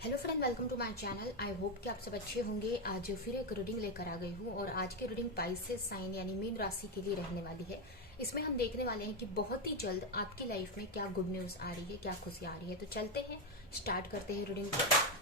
Hello friend, welcome to my channel. I hope कि आप सब अच्छे होंगे। आज फिर एक रीडिंग लेकर आ गई हूँ और आज की रीडिंग पाइसेस साइन यानी मीन राशि के लिए रहने वाली है। इसमें हम देखने वाले हैं कि बहुत ही जल्द आपकी लाइफ में क्या गुड न्यूज आ रही है, क्या खुशी आ रही है। तो चलते हैं, स्टार्ट करते हैं रीडिंग को।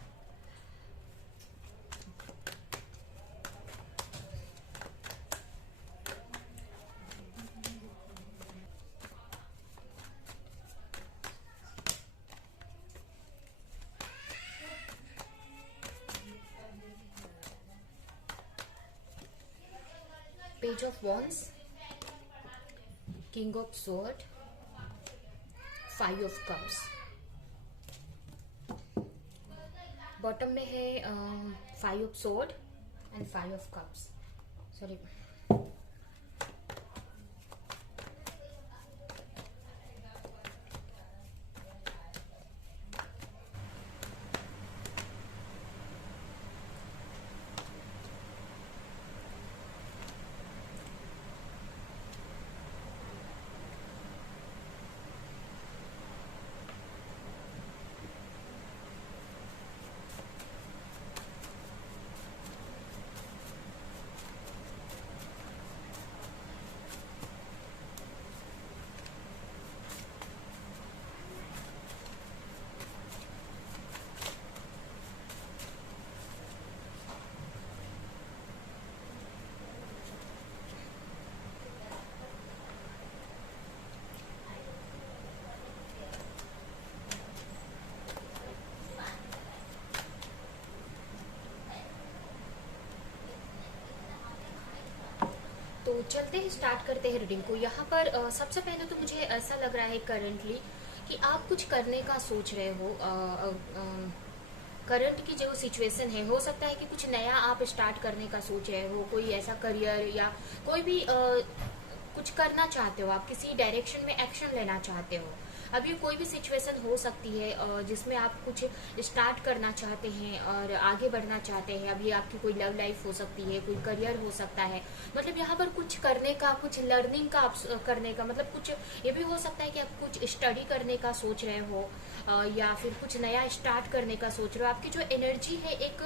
Page of wands, king of sword, five of cups. Bottom में है five of sword and five of cups. Sorry, तो चलते हैं, स्टार्ट करते हैं रीडिंग को। यहाँ पर सबसे पहले तो मुझे ऐसा लग रहा है करंटली कि आप कुछ करने का सोच रहे हो। करंट की जो सिचुएशन है, हो सकता है कि कुछ नया आप स्टार्ट करने का सोच रहे हो, कोई ऐसा करियर या कोई भी कुछ करना चाहते हो, आप किसी डायरेक्शन में एक्शन लेना चाहते हो। अब ये कोई भी सिचुएशन हो सकती है जिसमें आप कुछ स्टार्ट करना चाहते हैं और आगे बढ़ना चाहते हैं। अब ये आपकी कोई लव लाइफ हो सकती है, कोई करियर हो सकता है। मतलब यहाँ पर कुछ करने का, कुछ लर्निंग का करने का, मतलब कुछ ये भी हो सकता है कि आप कुछ स्टडी करने का सोच रहे हो या फिर कुछ नया स्टार्ट करने का सोच रहे हो। आपकी जो एनर्जी है एक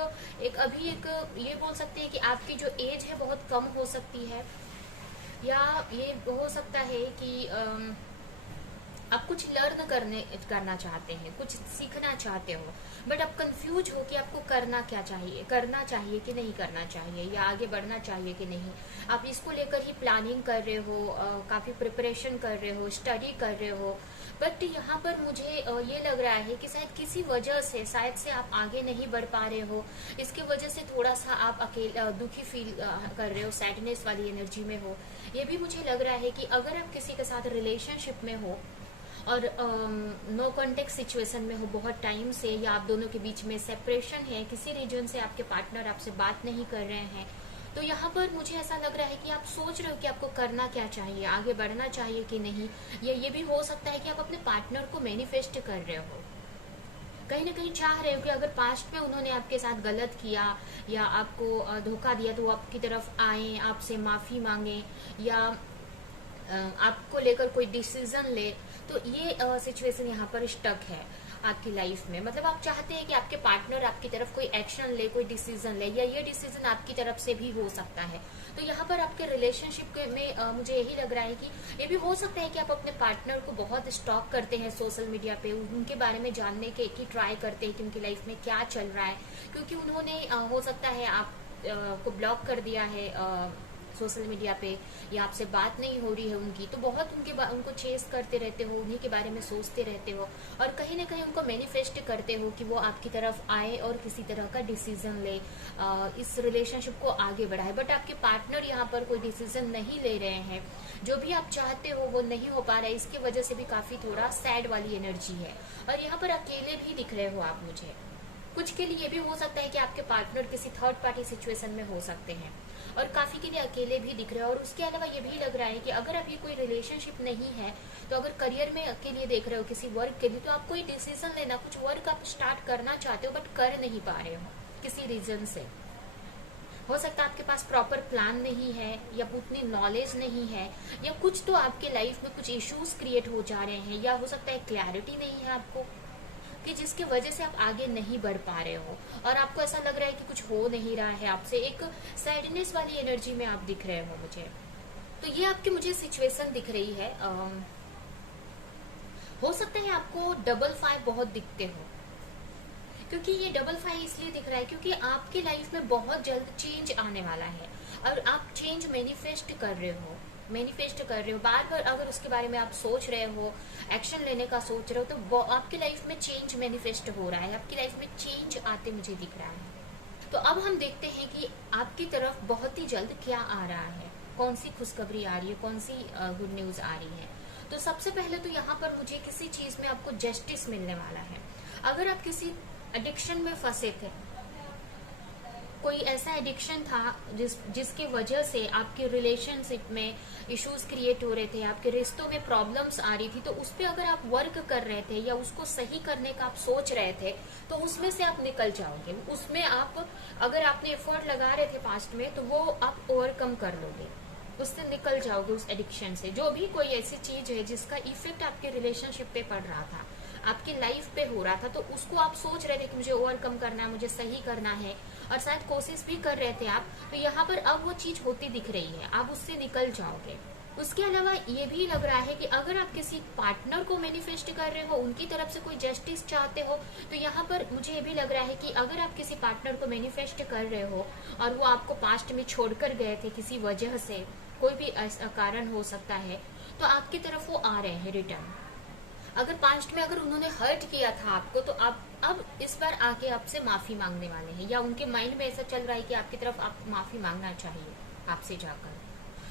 अभी एक ये बोल सकते हैं कि आपकी जो एज है बहुत कम हो सकती है, या ये हो सकता है कि आप कुछ लर्न करना चाहते हैं, कुछ सीखना चाहते हो, बट आप कंफ्यूज हो कि आपको करना क्या चाहिए, करना चाहिए कि नहीं करना चाहिए, या आगे बढ़ना चाहिए कि नहीं। आप इसको लेकर ही प्लानिंग कर रहे हो, काफी प्रिपरेशन कर रहे हो, स्टडी कर रहे हो। बट यहाँ पर मुझे ये लग रहा है कि शायद किसी वजह से शायद से आप आगे नहीं बढ़ पा रहे हो। इसकी वजह से थोड़ा सा आप अकेला दुखी फील कर रहे हो, सैडनेस वाली एनर्जी में हो। ये भी मुझे लग रहा है कि अगर आप किसी के साथ रिलेशनशिप में हो और नो कॉन्टेक्ट सिचुएशन में हो बहुत टाइम से, या आप दोनों के बीच में सेपरेशन है, किसी रीजन से आपके पार्टनर आपसे बात नहीं कर रहे हैं, तो यहाँ पर मुझे ऐसा लग रहा है कि आप सोच रहे हो कि आपको करना क्या चाहिए, आगे बढ़ना चाहिए कि नहीं। ये भी हो सकता है कि आप अपने पार्टनर को मैनिफेस्ट कर रहे हो, कहीं ना कहीं चाह रहे हो कि अगर पास्ट में उन्होंने आपके साथ गलत किया या आपको धोखा दिया तो वो आपकी तरफ आए, आपसे माफी मांगे, या आपको लेकर कोई डिसीजन ले। तो ये सिचुएशन यहाँ पर स्टक है आपकी लाइफ में। मतलब आप चाहते हैं कि आपके पार्टनर आपकी तरफ कोई एक्शन ले, कोई डिसीजन ले, या ये डिसीजन आपकी तरफ से भी हो सकता है। तो यहाँ पर आपके रिलेशनशिप में मुझे यही लग रहा है कि ये भी हो सकता है कि आप अपने पार्टनर को बहुत स्टॉक करते हैं सोशल मीडिया पे, उनके बारे में जानने के की ट्राई करते हैं कि उनकी लाइफ में क्या चल रहा है, क्योंकि उन्होंने हो सकता है आप को ब्लॉक कर दिया है सोशल मीडिया पे, या आपसे बात नहीं हो रही है उनकी, तो बहुत उनको चेस करते रहते हो, उन्हीं के बारे में सोचते रहते हो, और कहीं ना कहीं उनको मैनिफेस्ट करते हो कि वो आपकी तरफ आए और किसी तरह का डिसीजन ले, इस रिलेशनशिप को आगे बढ़ाए। बट आपके पार्टनर यहाँ पर कोई डिसीजन नहीं ले रहे हैं, जो भी आप चाहते हो वो नहीं हो पा रहा है। इसकी वजह से भी काफी थोड़ा सैड वाली एनर्जी है, और यहाँ पर अकेले भी दिख रहे हो आप मुझे। कुछ के लिए भी हो सकता है कि आपके पार्टनर किसी थर्ड पार्टी सिचुएशन में हो सकते हैं, और काफी के लिए अकेले भी दिख रहे हो। और उसके अलावा ये भी लग रहा है कि अगर अभी कोई रिलेशनशिप नहीं है, तो अगर करियर में के लिए देख रहे हो, किसी वर्क के लिए, तो आप कोई डिसीजन लेना, कुछ वर्क आप स्टार्ट करना चाहते हो बट कर नहीं पा रहे हो किसी रीजन से। हो सकता है आपके पास प्रॉपर प्लान नहीं है, या उतनी नॉलेज नहीं है, या कुछ तो आपके लाइफ में कुछ इश्यूज क्रिएट हो जा रहे हैं, या हो सकता है क्लैरिटी नहीं है आपको। कि जिसकी वजह से आप आगे नहीं बढ़ पा रहे हो और आपको ऐसा लग रहा है कि कुछ हो नहीं रहा है आपसे, एक सैडनेस वाली एनर्जी में आप दिख रहे हो मुझे। तो ये आपकी मुझे सिचुएशन दिख रही है। हो सकता है आपको डबल 5 बहुत दिखते हो, क्योंकि ये डबल 5 इसलिए दिख रहा है क्योंकि आपकी लाइफ में बहुत जल्द चेंज आने वाला है और आप चेंज मैनिफेस्ट कर रहे हो, बार बार अगर उसके बारे में आप सोच रहे हो, एक्शन लेने का सोच रहे हो, तो आपकी लाइफ में चेंज मैनिफेस्ट हो रहा है, आपकी लाइफ में चेंज आते मुझे दिख रहा है। तो अब हम देखते हैं कि आपकी तरफ बहुत ही जल्द क्या आ रहा है, कौन सी खुशखबरी आ रही है, कौन सी गुड न्यूज आ रही है। तो सबसे पहले तो यहाँ पर मुझे किसी चीज में आपको जस्टिस मिलने वाला है। अगर आप किसी एडिक्शन में फंसे थे, कोई ऐसा एडिक्शन था जिसके वजह से आपके रिलेशनशिप में इश्यूज क्रिएट हो रहे थे, आपके रिश्तों में प्रॉब्लम्स आ रही थी, तो उस पे अगर आप वर्क कर रहे थे या उसको सही करने का आप सोच रहे थे, तो उसमें से आप निकल जाओगे। उसमें आप अगर आपने एफर्ट लगा रहे थे पास्ट में, तो वो आप ओवरकम कर लोगे, उससे निकल जाओगे, उस एडिक्शन से। जो भी कोई ऐसी चीज है जिसका इफेक्ट आपके रिलेशनशिप पे पड़ रहा था, आपकी लाइफ पे हो रहा था, तो उसको आप सोच रहे थे कि मुझे ओवरकम करना है, मुझे सही करना है, और शायद कोशिश भी कर रहे थे आप, तो यहाँ पर अब वो चीज होती दिख रही है, आप उससे निकल जाओगे। उसके अलावा ये भी लग रहा है कि अगर आप किसी पार्टनर को मैनिफेस्ट कर रहे हो, उनकी तरफ से कोई जस्टिस चाहते हो, तो यहाँ पर मुझे ये भी लग रहा है कि अगर आप किसी पार्टनर को मैनिफेस्ट कर रहे हो और वो आपको पास्ट में छोड़कर गए थे किसी वजह से, कोई भी कारण हो सकता है, तो आपकी तरफ वो आ रहे हैं रिटर्न। अगर पास्ट में अगर उन्होंने हर्ट किया था आपको, तो आप अब इस बार आके आपसे माफी मांगने वाले हैं, या उनके माइंड में ऐसा चल रहा है कि आपकी तरफ आप माफी मांगना चाहिए आपसे जाकर।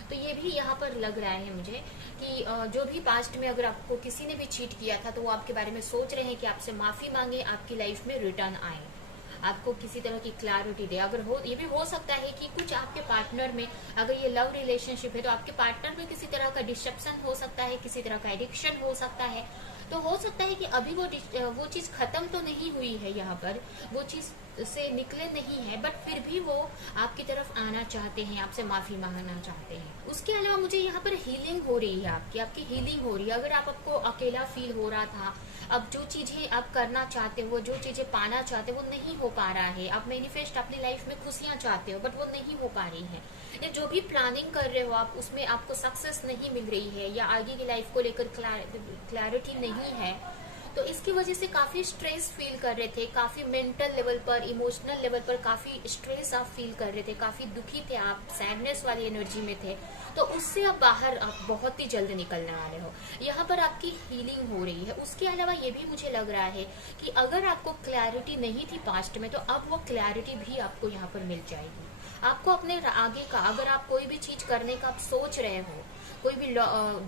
तो ये भी यहाँ पर लग रहा है मुझे कि जो भी पास्ट में अगर आपको किसी ने भी चीट किया था, तो वो आपके बारे में सोच रहे हैं कि आपसे माफी मांगे, आपकी लाइफ में रिटर्न आए, आपको किसी तरह की क्लैरिटी दे। अगर हो, ये भी हो सकता है कि कुछ आपके पार्टनर में, अगर ये लव रिलेशनशिप है, तो आपके पार्टनर में किसी तरह का डिस्ट्रप्शन हो सकता है, किसी तरह का एडिक्शन हो सकता है। तो हो सकता है कि अभी वो चीज खत्म तो नहीं हुई है, यहाँ पर वो चीज से निकले नहीं है, बट फिर भी वो आपकी तरफ आना चाहते हैं, आपसे माफी मांगना चाहते हैं। उसके अलावा मुझे यहाँ पर हीलिंग हो रही है, आपकी हीलिंग हो रही है। अगर आपको अकेला फील हो रहा था, अब जो चीजें आप करना चाहते हो, जो चीजें पाना चाहते हो, वो नहीं हो पा रहा है, आप मैनिफेस्ट अपनी लाइफ में खुशियां चाहते हो, बट वो नहीं हो पा रही है, या जो भी प्लानिंग कर रहे हो आप, उसमें आपको सक्सेस नहीं मिल रही है, या आगे की लाइफ को लेकर क्लैरिटी नहीं है, तो इसकी वजह से काफी स्ट्रेस फील कर रहे थे, काफी मेंटल लेवल पर, इमोशनल लेवल पर काफी स्ट्रेस आप फील कर रहे थे, काफी दुखी थे आप, सैडनेस वाली एनर्जी में थे, तो उससे अब बाहर आप बहुत ही जल्द निकलने वाले हो। यहाँ पर आपकी हीलिंग हो रही है। उसके अलावा ये भी मुझे लग रहा है कि अगर आपको क्लैरिटी नहीं थी पास्ट में, तो अब वो क्लैरिटी भी आपको यहाँ पर मिल जाएगी। आपको अपने आगे का, अगर आप कोई भी चीज करने का आप सोच रहे हो, कोई भी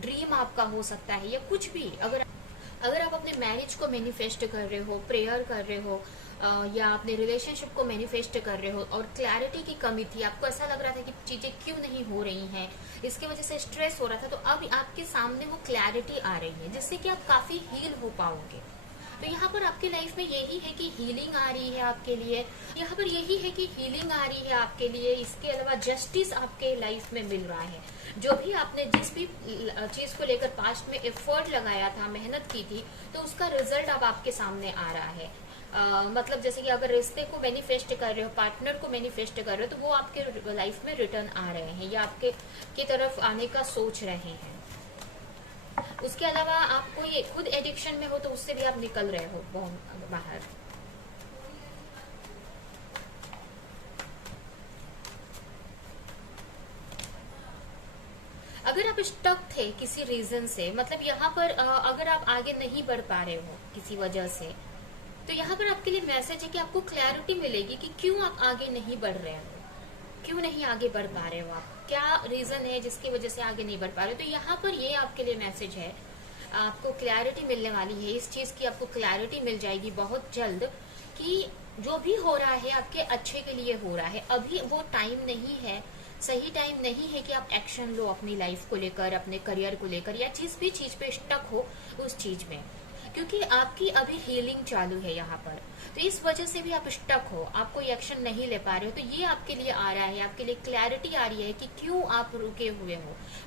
ड्रीम आपका हो सकता है, या कुछ भी, अगर आप अपने मैरिज को मैनिफेस्ट कर रहे हो, प्रेयर कर रहे हो, या अपने रिलेशनशिप को मैनिफेस्ट कर रहे हो, और क्लैरिटी की कमी थी, आपको ऐसा लग रहा था कि चीजें क्यों नहीं हो रही हैं, इसकी वजह से स्ट्रेस हो रहा था, तो अब आपके सामने वो क्लैरिटी आ रही है, जिससे कि आप काफी हील हो पाओगे। तो यहाँ पर आपकी लाइफ में यही है कि हीलिंग आ रही है आपके लिए, यहाँ पर यही है कि हीलिंग आ रही है आपके लिए। इसके अलावा जस्टिस आपके लाइफ में मिल रहा है। जो भी आपने जिस भी चीज को लेकर पास्ट में एफर्ट लगाया था, मेहनत की थी, तो उसका रिजल्ट अब आपके सामने आ रहा है। मतलब जैसे कि अगर रिश्ते को मैनिफेस्ट कर रहे हो, पार्टनर को मैनिफेस्ट कर रहे हो, तो वो आपके लाइफ में रिटर्न आ रहे हैं, या आपके की तरफ आने का सोच रहे हैं। उसके अलावा आप कोई खुद एडिक्शन में हो, तो उससे भी आप निकल रहे हो बाहर। अगर आप स्टक थे किसी रीजन से, मतलब यहाँ पर अगर आप आगे नहीं बढ़ पा रहे हो किसी वजह से, तो यहाँ पर आपके लिए मैसेज है कि आपको क्लैरिटी मिलेगी कि क्यों आप आगे नहीं बढ़ रहे हो, क्यों नहीं आगे बढ़ पा रहे हो आप, क्या रीजन है जिसकी वजह से आगे नहीं बढ़ पा रहे हो। तो यहाँ पर ये आपके लिए मैसेज है, आपको क्लैरिटी मिलने वाली है, इस चीज की आपको क्लैरिटी मिल जाएगी बहुत जल्द, कि जो भी हो रहा है आपके अच्छे के लिए हो रहा है। अभी वो टाइम नहीं है, सही टाइम नहीं है कि आप एक्शन लो अपनी लाइफ को लेकर, अपने करियर को लेकर, या जिस भी चीज पे स्टक हो उस चीज में। क्योंकि आपकी अभी हीलिंग चालू है यहाँ पर। तो इस वजह से भी आप स्टक हो, आप कोई एक्शन नहीं ले पा रहे हो। तो ये आपके लिए आ रहा है, आपके लिए क्लैरिटी आ रही है कि क्यों आप रुके हुए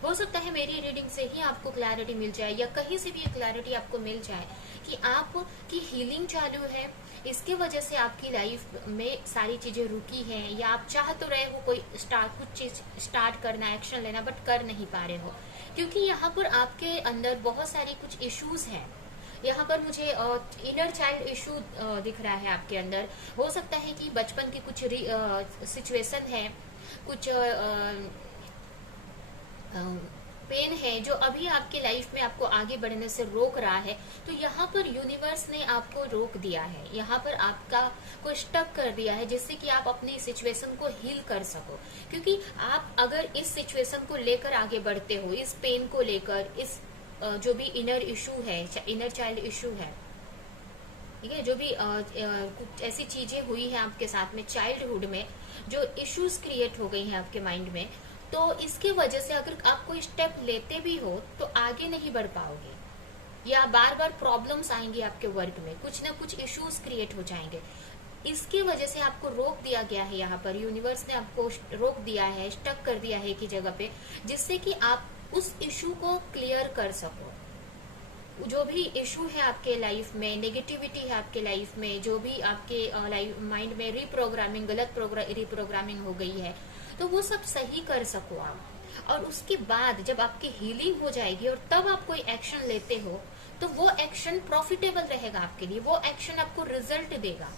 हो सकता है मेरी रीडिंग से ही आपको क्लैरिटी मिल जाए, या कहीं से भी ये क्लैरिटी आपको मिल जाए कि आपकी हीलिंग चालू है, इसके वजह से आपकी लाइफ में सारी चीजें रुकी हैं, या आप चाह तो रहे हो कोई कुछ चीज स्टार्ट करना, एक्शन लेना, बट कर नहीं पा रहे हो, क्योंकि यहाँ पर आपके अंदर बहुत सारी कुछ इश्यूज हैं। यहाँ पर मुझे इनर चाइल्ड इशू दिख रहा है आपके अंदर। हो सकता है कि बचपन की कुछ सिचुएशन है, कुछ पेन है जो अभी आपके लाइफ में आपको आगे बढ़ने से रोक रहा है। तो यहाँ पर यूनिवर्स ने आपको रोक दिया है, यहाँ पर आपका को स्टक कर दिया है, जिससे कि आप अपनी सिचुएशन को हील कर सको। क्योंकि आप अगर इस सिचुएशन को लेकर आगे बढ़ते हो, इस पेन को लेकर, इस जो भी इनर इशू है, इनर चाइल्ड इशू है, ठीक है, जो भी कुछ ऐसी चीजें हुई है आपके साथ में चाइल्डहुड में, जो इश्यूज क्रिएट हो गई हैं आपके माइंड में, तो इसके वजह से अगर आप कोई स्टेप लेते भी हो तो आगे नहीं बढ़ पाओगे, या बार बार प्रॉब्लम्स आएंगे आपके वर्क में, कुछ ना कुछ इश्यूज क्रिएट हो जाएंगे। इसकी वजह से आपको रोक दिया गया है, यहाँ पर यूनिवर्स ने आपको रोक दिया है, स्टक कर दिया है एक ही जगह पे, जिससे कि आप उस इशू को क्लियर कर सको। जो भी इशू है आपके लाइफ में, नेगेटिविटी है आपके लाइफ में, जो भी आपके लाइफ माइंड में रिप्रोग्रामिंग, गलत रिप्रोग्रामिंग हो गई है, तो वो सब सही कर सको आप। और उसके बाद जब आपकी हीलिंग हो जाएगी और तब आप कोई एक्शन लेते हो, तो वो एक्शन प्रॉफिटेबल रहेगा आपके लिए, वो एक्शन आपको रिजल्ट देगा।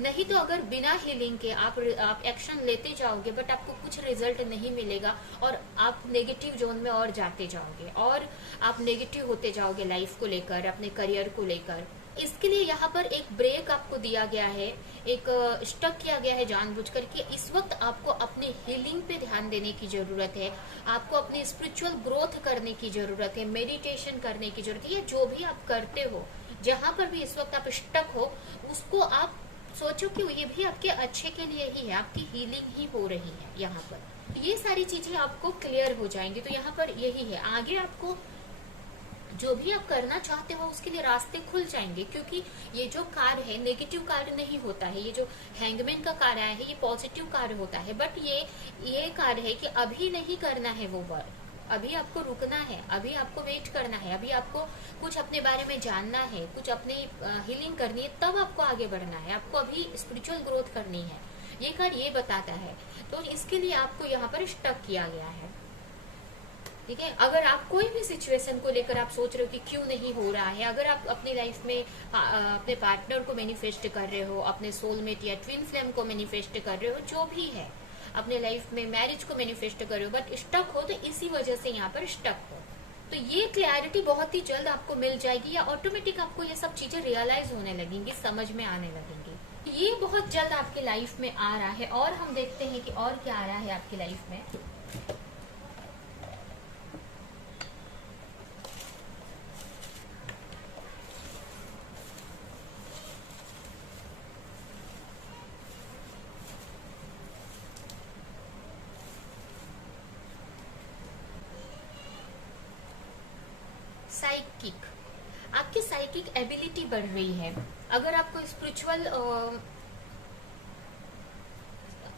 नहीं तो अगर बिना हीलिंग के आप एक्शन लेते जाओगे बट आपको कुछ रिजल्ट नहीं मिलेगा, और आप नेगेटिव जोन में और जाते जाओगे, और आप नेगेटिव होते जाओगे लाइफ को लेकर, अपने करियर को लेकर। इसके लिए यहाँ पर एक ब्रेक आपको दिया गया है, एक स्टक किया गया है जानबूझकर कि इस वक्त आपको अपनी हीलिंग पे ध्यान देने की जरूरत है, आपको अपनी स्पिरिचुअल ग्रोथ करने की जरूरत है, मेडिटेशन करने की जरूरत है। जो भी आप करते हो, जहाँ पर भी इस वक्त आप स्टक हो, उसको आप सोचो कि ये भी आपके अच्छे के लिए ही है, आपकी हीलिंग ही हो रही है। यहाँ पर ये सारी चीजें आपको क्लियर हो जाएंगी। तो यहाँ पर यही है, आगे आपको जो भी आप करना चाहते हो उसके लिए रास्ते खुल जाएंगे, क्योंकि ये जो कार्ड है नेगेटिव कार्ड नहीं होता है। ये जो हैंगमैन का कार्ड आया है ये पॉजिटिव कार्ड होता है, बट ये कार्ड है कि अभी नहीं करना है वो वर्क, अभी आपको रुकना है, अभी आपको वेट करना है, अभी आपको कुछ अपने बारे में जानना है, कुछ अपनी हीलिंग करनी है, तब आपको आगे बढ़ना है, आपको अभी स्पिरिचुअल ग्रोथ करनी है। ये कार्ड ये बताता है। तो इसके लिए आपको यहाँ पर स्टक किया गया है, ठीक है। अगर आप कोई भी सिचुएशन को लेकर आप सोच रहे हो कि क्यों नहीं हो रहा है, अगर आप अपनी लाइफ में अपने पार्टनर को मैनिफेस्ट कर रहे हो, अपने सोलमेट या ट्विन फ्लेम को मैनिफेस्ट कर रहे हो, जो भी है, अपने लाइफ में मैरिज को मैनिफेस्ट कर रहे हो, बट स्टक हो, तो इसी वजह से यहाँ पर स्टक हो। तो ये क्लैरिटी बहुत ही जल्द आपको मिल जाएगी, या ऑटोमेटिक आपको ये सब चीजें रियलाइज होने लगेंगी, समझ में आने लगेंगी। ये बहुत जल्द आपके लाइफ में आ रहा है। और हम देखते हैं कि और क्या आ रहा है आपकी लाइफ में। साइकिक, आपकी साइकिक एबिलिटी बढ़ रही है। अगर आपको स्पिरिचुअल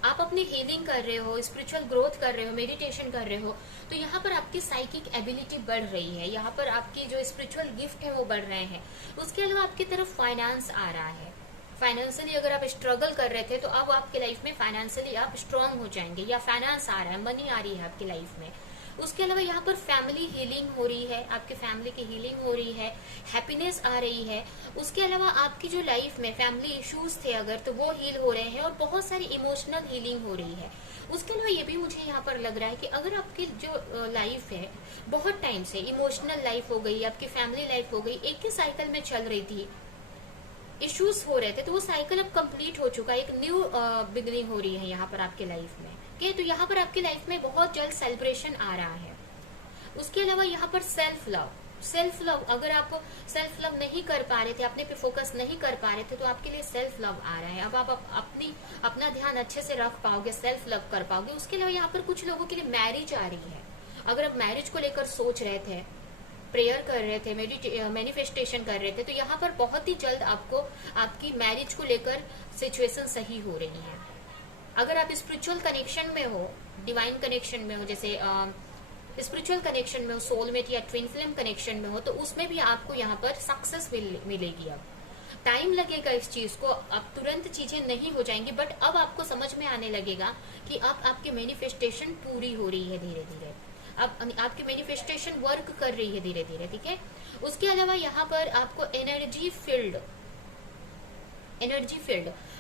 आप अपनी हीलिंग कर रहे हो, स्पिरिचुअल ग्रोथ कर रहे हो, मेडिटेशन कर रहे हो, तो यहाँ पर आपकी साइकिक एबिलिटी बढ़ रही है। यहाँ पर आपकी जो स्पिरिचुअल गिफ्ट है वो बढ़ रहे हैं। उसके अलावा आपकी तरफ फाइनेंस आ रहा है। फाइनेंशियली अगर आप स्ट्रगल कर रहे थे तो अब आपके लाइफ में फाइनेंशियली आप स्ट्रांग हो जाएंगे, या फाइनेंस आ रहा है, मनी आ रही है आपकी लाइफ में। उसके अलावा यहाँ पर फैमिली हीलिंग हो रही है, आपके फैमिली की हीलिंग हो रही है, हैप्पीनेस आ रही है। उसके अलावा आपकी जो लाइफ में फैमिली इश्यूज थे अगर, तो वो हील हो रहे हैं, और बहुत सारी इमोशनल हीलिंग हो रही है। उसके अलावा ये भी मुझे यहाँ पर लग रहा है कि अगर आपकी जो लाइफ है बहुत टाइम से इमोशनल लाइफ हो गई, आपकी फैमिली लाइफ हो गई, एक ही साइकिल में चल रही थी, इश्यूज हो रहे थे, तो वो साइकिल अब कंप्लीट हो चुका है, एक न्यू बिगनिंग हो रही है यहाँ पर आपके लाइफ में। तो यहाँ पर आपकी लाइफ में बहुत जल्द सेलिब्रेशन आ रहा है। उसके अलावा यहाँ पर सेल्फ लव, अगर आप सेल्फ लव नहीं कर पा रहे थे, अपने पे फोकस नहीं कर पा रहे थे, तो आपके लिए सेल्फ लव आ रहा है। अब आप अपना ध्यान अच्छे से रख पाओगे, सेल्फ लव कर पाओगे। उसके अलावा यहाँ पर कुछ लोगों के लिए मैरिज आ रही है। अगर आप मैरिज को लेकर सोच रहे थे, प्रेयर कर रहे थे, मैनिफेस्टेशन कर रहे थे, तो यहाँ पर बहुत ही जल्द आपको आपकी मैरिज को लेकर सिचुएशन सही हो रही है। अगर आप स्पिरिचुअल कनेक्शन में हो, डिवाइन कनेक्शन में हो, जैसे स्पिरिचुअल कनेक्शन में हो, सोलमेट या ट्विन फ्लेम कनेक्शन में हो, तो उसमें भी आपको यहाँ पर सक्सेस मिलेगी। अब टाइम लगेगा इस चीज को, अब तुरंत चीजें नहीं हो जाएंगी, बट अब आपको समझ में आने लगेगा कि अब आपकी मैनिफेस्टेशन पूरी हो रही है धीरे धीरे, अब आपकी मैनिफेस्टेशन वर्क कर रही है धीरे धीरे, ठीक है। उसके अलावा यहाँ पर आपको एनर्जी फील्ड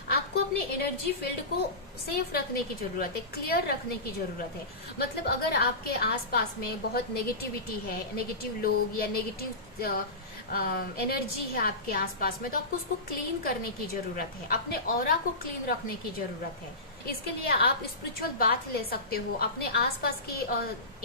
आपको अपने एनर्जी फील्ड को सेफ रखने की जरूरत है, क्लियर रखने की जरूरत है। मतलब अगर आपके आसपास में बहुत नेगेटिविटी है, नेगेटिव लोग या नेगेटिव एनर्जी है आपके आसपास में, तो आपको उसको क्लीन करने की जरूरत है, अपने ऑरा को क्लीन रखने की जरूरत है। इसके लिए आप स्पिरिचुअल बाथ ले सकते हो, अपने आसपास के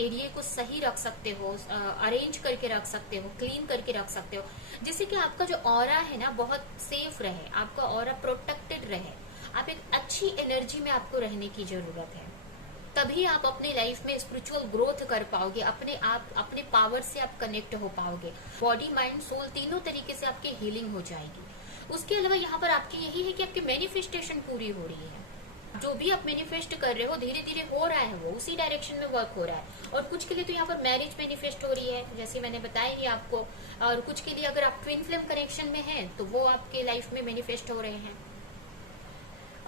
एरिया को सही रख सकते हो, अरेंज करके रख सकते हो, क्लीन करके रख सकते हो, जिससे कि आपका जो ऑरा है ना बहुत सेफ रहे, आपका ऑरा प्रोटेक्टेड रहे, आप एक अच्छी एनर्जी में आपको रहने की जरूरत है। तभी आप अपने लाइफ में स्पिरिचुअल ग्रोथ कर पाओगे, अपने पावर से आप कनेक्ट हो पाओगे, बॉडी माइंड सोल तीनों तरीके से आपकी हीलिंग हो जाएगी। उसके अलावा यहाँ पर आपकी यही है कि आपकी मैनिफेस्टेशन पूरी हो रही है, जो भी आप मैनिफेस्ट कर रहे हो धीरे धीरे हो रहा है, वो उसी डायरेक्शन में वर्क हो रहा है। और कुछ के लिए तो यहाँ पर मैरिज मैनिफेस्ट हो रही है, जैसे मैंने बताया ही आपको, और कुछ के लिए अगर आप ट्विन फ्लेम कनेक्शन में हैं तो वो आपके लाइफ में मैनिफेस्ट हो रहे हैं।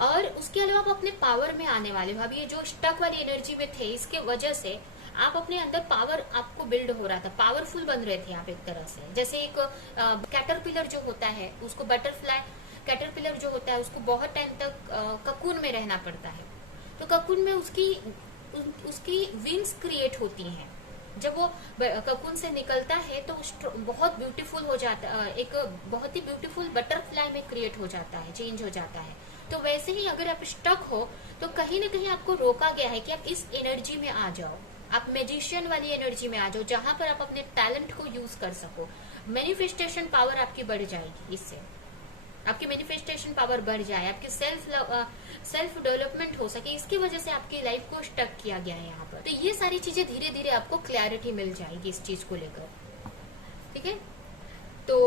और उसके अलावा आप अपने पावर में आने वाले हो। अब ये जो स्टक वाली एनर्जी में थे, इसके वजह से आप अपने अंदर पावर आपको बिल्ड हो रहा था, पावरफुल बन रहे थे आप एक तरह से। जैसे एक कैटरपिलर जो होता है, उसको बटरफ्लाई कैटरपिलर जो होता है उसको बहुत टाइम तक ककून में रहना पड़ता है, तो ककून में उसकी विंग्स क्रिएट होती हैं। जब वो ककून से निकलता है तो बहुत ब्यूटीफुल हो जाता है, एक बहुत ही ब्यूटीफुल बटरफ्लाई में क्रिएट हो जाता है, चेंज हो जाता है। तो वैसे ही अगर आप स्टक हो तो कहीं ना कहीं आपको रोका गया है कि आप इस एनर्जी में आ जाओ, आप मैजिशियन वाली एनर्जी में आ जाओ, जहां पर आप अपने टैलेंट को यूज कर सको। मैनिफेस्टेशन पावर आपकी बढ़ जाएगी, इससे आपकी मैनिफेस्टेशन पावर बढ़ जाए, आपकी सेल्फ डेवलपमेंट हो सके, इसकी वजह से आपकी लाइफ को स्टक किया गया है यहाँ पर। तो ये सारी चीजें धीरे धीरे आपको क्लैरिटी मिल जाएगी इस चीज को लेकर, ठीक है। तो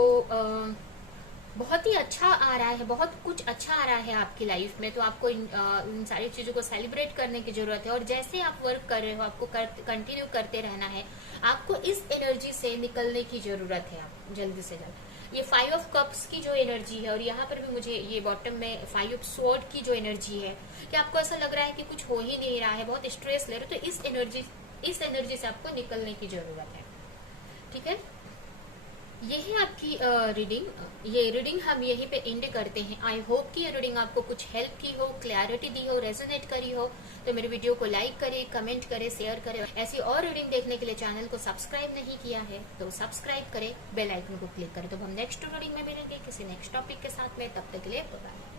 बहुत ही अच्छा आ रहा है, बहुत कुछ अच्छा आ रहा है आपकी लाइफ में, तो आपको इन सारी चीजों को सेलिब्रेट करने की जरूरत है। और जैसे आप वर्क कर रहे हो आपको कंटिन्यू करते रहना है, आपको इस एनर्जी से निकलने की जरूरत है, आप जल्दी से जल्द। ये 5 ऑफ कप्स की जो एनर्जी है, और यहाँ पर भी मुझे ये बॉटम में 5 ऑफ स्वॉर्ड की जो एनर्जी है, कि आपको ऐसा लग रहा है कि कुछ हो ही नहीं रहा है, बहुत स्ट्रेस ले रहे हो, तो इस एनर्जी से आपको निकलने की जरूरत है, ठीक है। यही आपकी रीडिंग, ये रीडिंग हम यहीं पे एंड करते हैं। आई होप कि ये रीडिंग आपको कुछ हेल्प की हो, क्लैरिटी दी हो, रेजोनेट करी हो। तो मेरे वीडियो को लाइक करें, कमेंट करें, शेयर करें। ऐसी और रीडिंग देखने के लिए चैनल को सब्सक्राइब नहीं किया है तो सब्सक्राइब करें, बेल आइकन को क्लिक करें। तो हम नेक्स्ट रीडिंग में मिलेंगे किसी नेक्स्ट टॉपिक के साथ में, तब तक के लिए बाय।